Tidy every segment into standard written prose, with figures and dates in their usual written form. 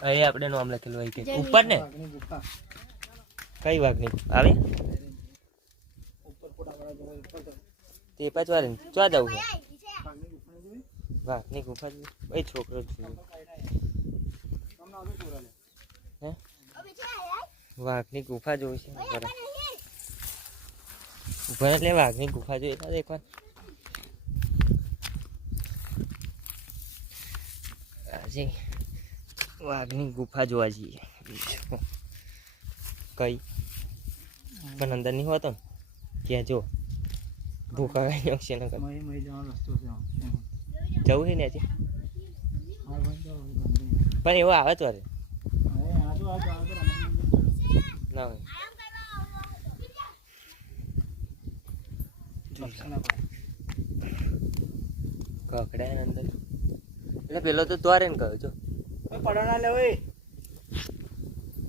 અહીં આપણે નામ લખેલું હોય કે ઉપર ને કઈ વાઘની આવે તે પાંચ વાર ચો જવું છે વાઘની ગુફા ભાઈ છોકરો જ હે વાઘની ગુફા જોઈ છે ઉપર એટલે વાઘની ગુફા જોઈ એકવાર આજે વાઘની ગુફા જોવા જઈએ કઈ પણ અંદર નહીં હોતો ને ક્યાં જો ભૂખા છે ને જવું છે ને આજે પણ એવો આવે તો અરે ના હોય કકડા અંદર એટલે પેલો તો દ્વારે ને કહ્યું છો પાડો ના લે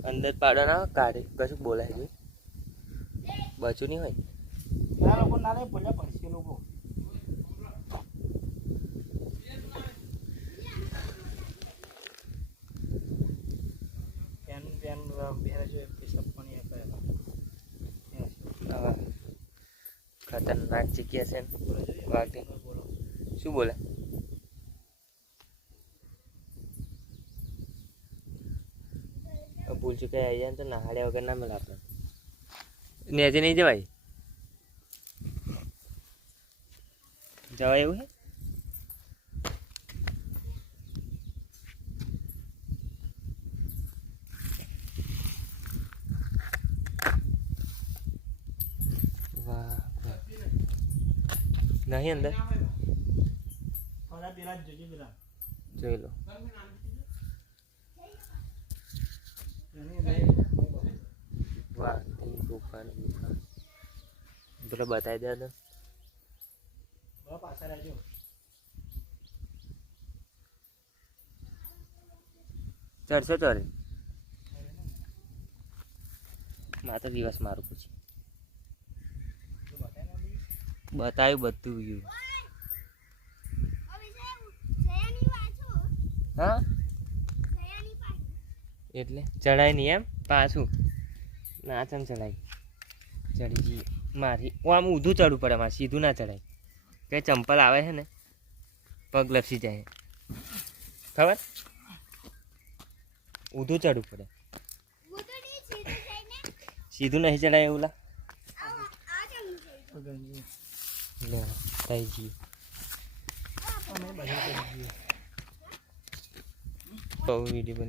અંદર પાડો ના કાઢે કશું બોલાય છે બચું નહીં હોય ના લોકો ના લે ભલે પડશે લોકો ખતરનાક જગ્યા છે વાઘની શું બોલે ભૂલ ચૂકાય આવી જાય ને તો નહાડ્યા વગર ના મળે આપણે નેજે નહીં જવાય જવાય એવું છે નહીં અંદર જોઈ લો વાહ ગુફા પેલો બતાવી દે તો પાછા રહેજો ચડશો ચોરે માત્ર દિવસ મારું પૂછી બતાવ્યું બધું ગયું હા એટલે ચડાય નહીં એમ પાછું ના ચમ ચડાય ચડી જઈએ મારી આમ ઊંધું ચડવું પડે મારે સીધું ના ચડાય કઈ ચંપલ આવે છે ને પગ લપસી જાય ખબર ઊંધું ચડવું પડે સીધું નહીં ચડાય એવું લા લે થઈ જઈએ બહુ વિડીયો બની